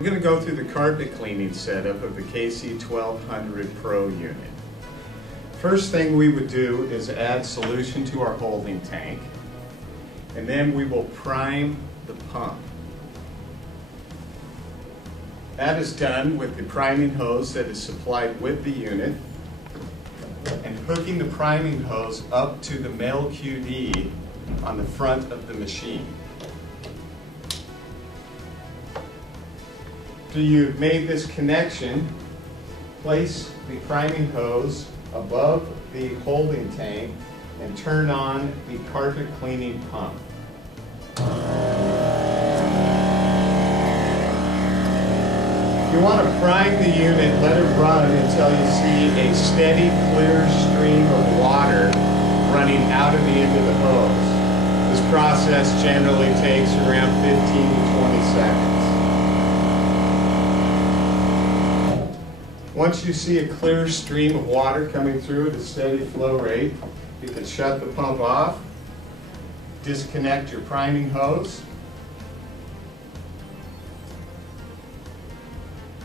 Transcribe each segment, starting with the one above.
I'm going to go through the carpet cleaning setup of the KC1200 Pro unit. First thing we would do is add solution to our holding tank, and then we will prime the pump. That is done with the priming hose that is supplied with the unit and hooking the priming hose up to the male QD on the front of the machine. After you've made this connection, place the priming hose above the holding tank and turn on the carpet cleaning pump. If you want to prime the unit, let it run until you see a steady, clear stream of water running out of the end of the hose. This process generally takes around 15 to 20 seconds. Once you see a clear stream of water coming through at a steady flow rate, you can shut the pump off, disconnect your priming hose.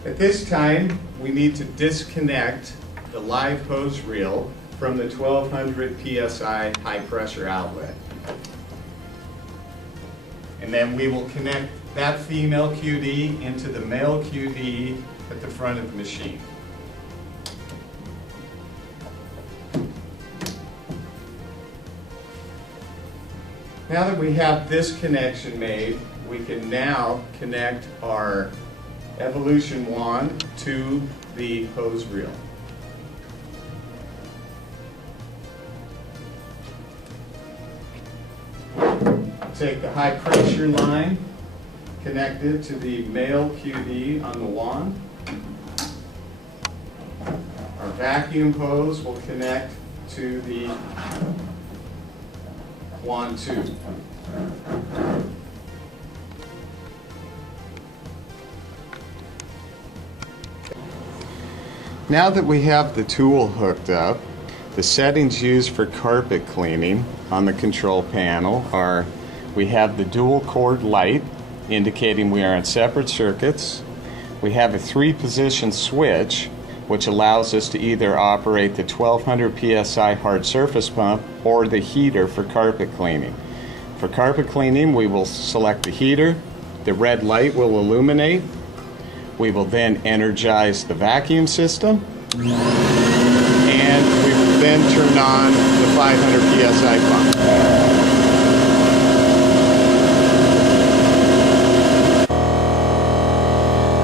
At this time, we need to disconnect the live hose reel from the 1200 PSI high pressure outlet. And then we will connect that female QD into the male QD at the front of the machine. Now that we have this connection made, we can now connect our evolution wand to the hose reel. Take the high pressure line, connect it to the male QD on the wand. Our vacuum hose will connect to the wand tube. Now that we have the tool hooked up, the settings used for carpet cleaning on the control panel are: we have the dual cord light indicating we are on separate circuits. We have a 3-position switch which allows us to either operate the 1200 PSI hard surface pump or the heater for carpet cleaning. For carpet cleaning, we will select the heater. The red light will illuminate. We will then energize the vacuum system, and we will then turn on the 500 PSI pump.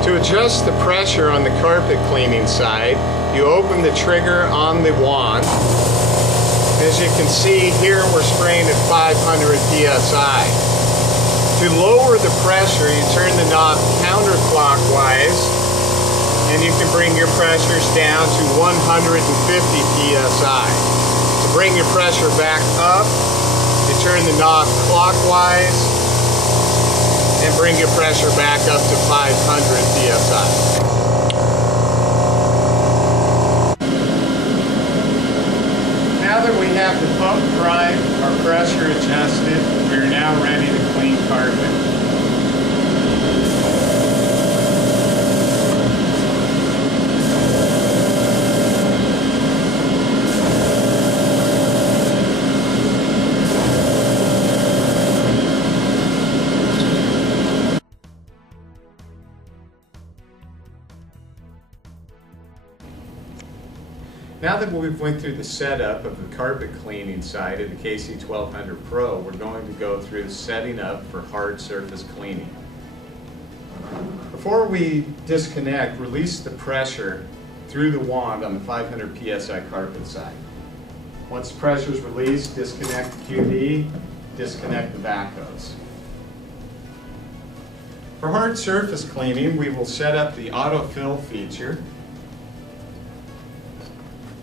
To adjust the pressure on the carpet cleaning side, you open the trigger on the wand. As you can see here, we're spraying at 500 PSI. To lower the pressure, you turn the knob counterclockwise, and you can bring your pressures down to 150 PSI. To bring your pressure back up, you turn the knob clockwise and bring your pressure back up to 500 PSI. Now that we have the pump primed, our pressure adjusted, we are now ready to clean carpet. Now that we've went through the setup of the carpet cleaning side of the KC1200 Pro, we're going to go through setting up for hard surface cleaning. Before we disconnect, release the pressure through the wand on the 500 PSI carpet side. Once the pressure is released, disconnect the QD, disconnect the back hose. For hard surface cleaning, we will set up the autofill feature,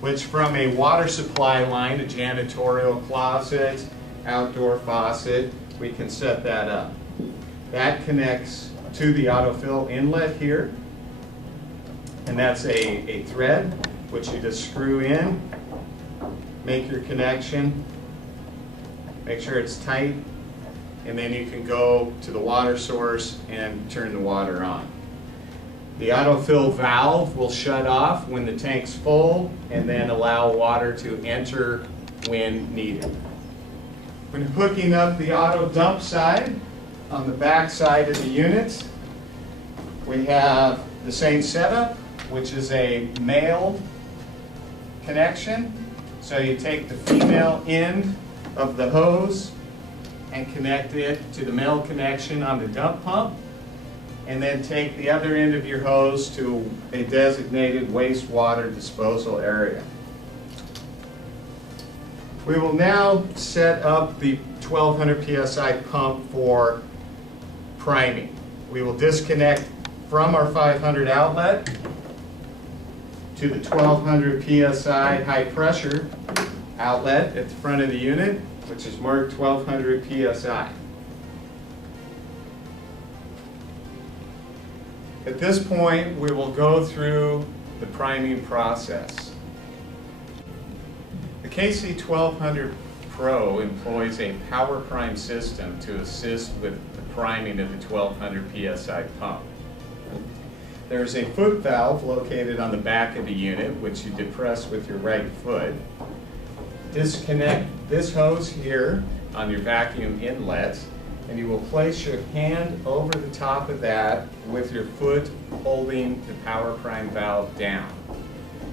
which from a water supply line, a janitorial closet, outdoor faucet, we can set that up. That connects to the autofill inlet here, and that's a thread which you just screw in, make your connection, make sure it's tight, and then you can go to the water source and turn the water on. The autofill valve will shut off when the tank's full and then allow water to enter when needed. When hooking up the auto dump side, on the back side of the unit, we have the same setup, which is a male connection. So you take the female end of the hose and connect it to the male connection on the dump pump, and then take the other end of your hose to a designated wastewater disposal area. We will now set up the 1200 psi pump for priming. We will disconnect from our 500 outlet to the 1200 psi high pressure outlet at the front of the unit, which is marked 1200 psi. At this point, we will go through the priming process. The KC1200 Pro employs a power prime system to assist with the priming of the 1200 psi pump. There is a foot valve located on the back of the unit, which you depress with your right foot. Disconnect this hose here on your vacuum inlet, and you will place your hand over the top of that with your foot holding the power prime valve down.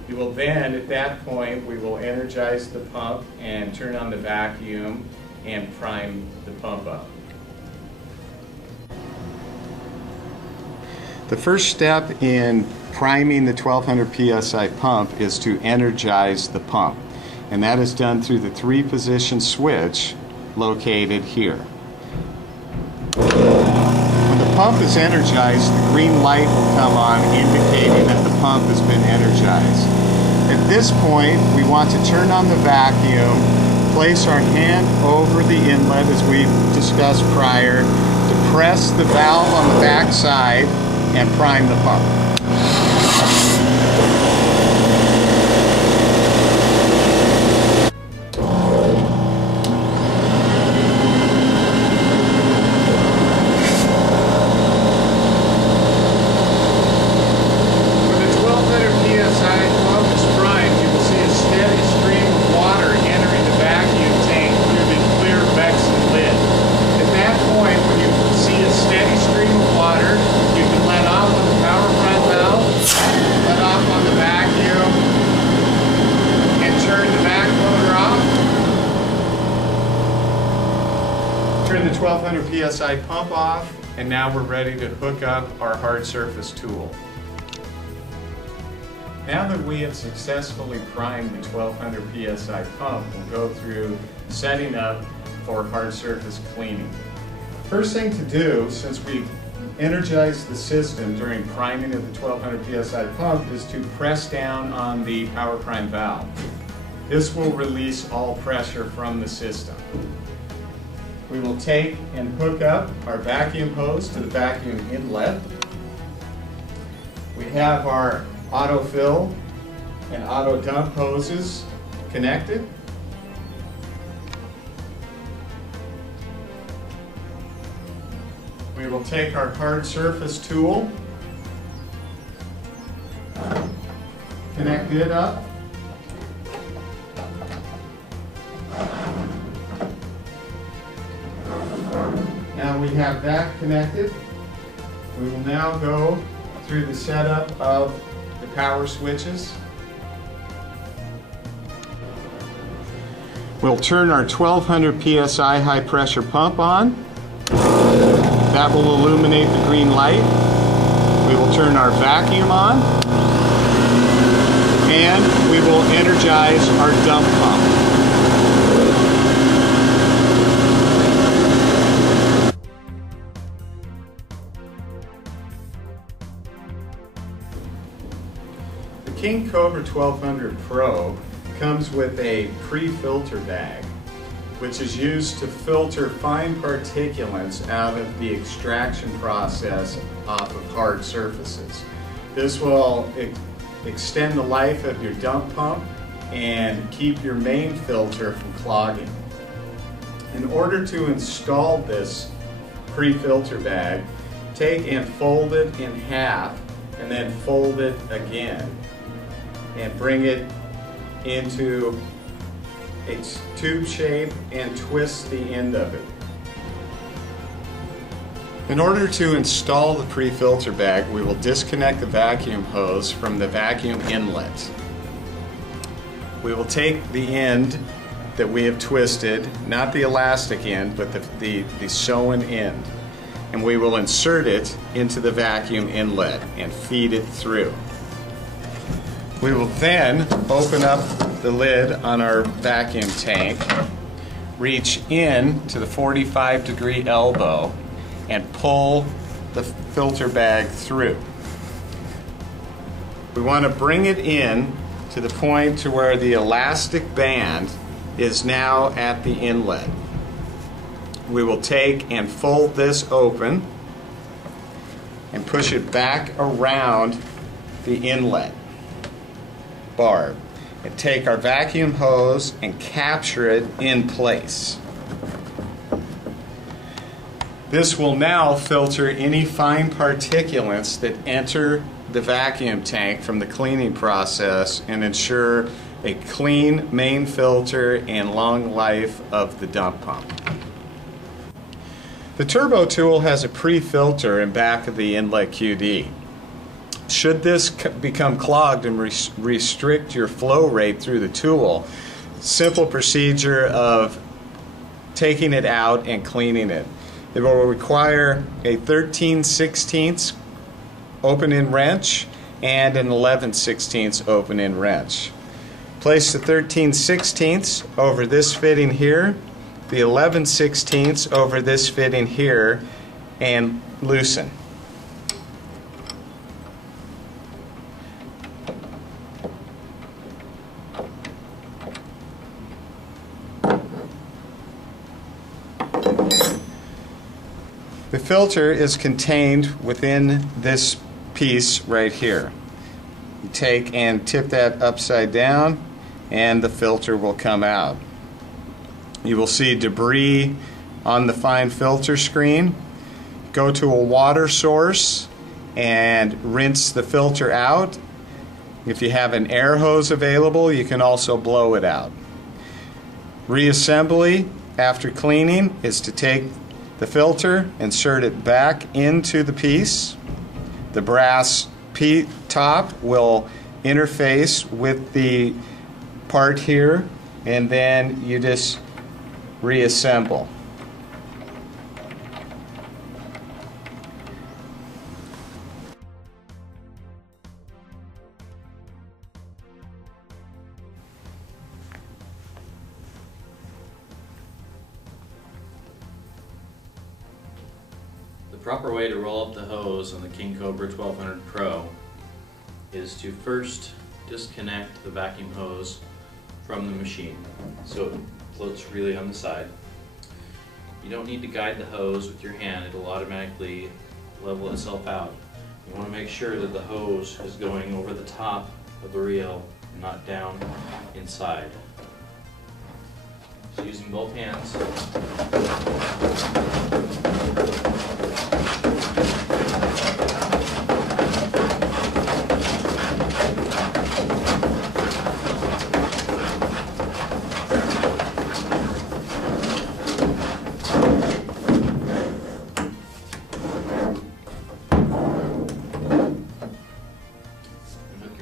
You will then, at that point, we will energize the pump and turn on the vacuum and prime the pump up. The first step in priming the 1200 psi pump is to energize the pump, and that is done through the 3-position switch located here. When the pump is energized, the green light will come on indicating that the pump has been energized. At this point, we want to turn on the vacuum, place our hand over the inlet as we discussed prior, depress the valve on the back side, and prime the pump. Turn the 1200 psi pump off, and now we're ready to hook up our hard surface tool. Now that we have successfully primed the 1200 psi pump, we'll go through setting up for hard surface cleaning. First thing to do, since we've energized the system during priming of the 1200 psi pump, is to press down on the power prime valve. This will release all pressure from the system. We will take and hook up our vacuum hose to the vacuum inlet. We have our autofill and auto dump hoses connected. We will take our hard surface tool, connect it up. Now we have that connected. We will now go through the setup of the power switches. We'll turn our 1200 psi high pressure pump on. That will illuminate the green light. We will turn our vacuum on, and we will energize our dump pump. The King Cobra 1200 Pro comes with a pre-filter bag, which is used to filter fine particulates out of the extraction process off of hard surfaces. This will extend the life of your dump pump and keep your main filter from clogging. In order to install this pre-filter bag, take and fold it in half and then fold it again and bring it into a tube shape and twist the end of it. In order to install the pre-filter bag, we will disconnect the vacuum hose from the vacuum inlet. We will take the end that we have twisted, not the elastic end, but the sewn end, and we will insert it into the vacuum inlet and feed it through. We will then open up the lid on our vacuum tank, reach in to the 45-degree elbow, and pull the filter bag through. We want to bring it in to the point to where the elastic band is now at the inlet. We will take and fold this open and push it back around the inlet barb and take our vacuum hose and capture it in place. This will now filter any fine particulates that enter the vacuum tank from the cleaning process and ensure a clean main filter and long life of the dump pump. The turbo tool has a pre-filter in back of the inlet QD. Should this become clogged and restrict your flow rate through the tool, simple procedure of taking it out and cleaning it. It will require a 13/16 open-end wrench and an 11/16 open-end wrench. Place the 13/16 over this fitting here, the 11/16 over this fitting here, and loosen. The filter is contained within this piece right here. You take and tip that upside down and the filter will come out. You will see debris on the fine filter screen. Go to a water source and rinse the filter out. If you have an air hose available, you can also blow it out. Reassembly after cleaning is to take the filter, insert it back into the piece. The brass top will interface with the part here, and then you just reassemble. The proper way to roll up the hose on the King Cobra 1200 Pro is to first disconnect the vacuum hose from the machine so it floats freely on the side. You don't need to guide the hose with your hand, it'll automatically level itself out. You want to make sure that the hose is going over the top of the reel and not down inside. So using both hands,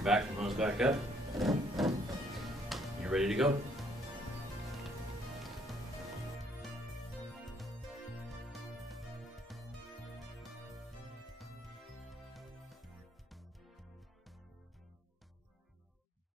vacuum hose back up, you're ready to go.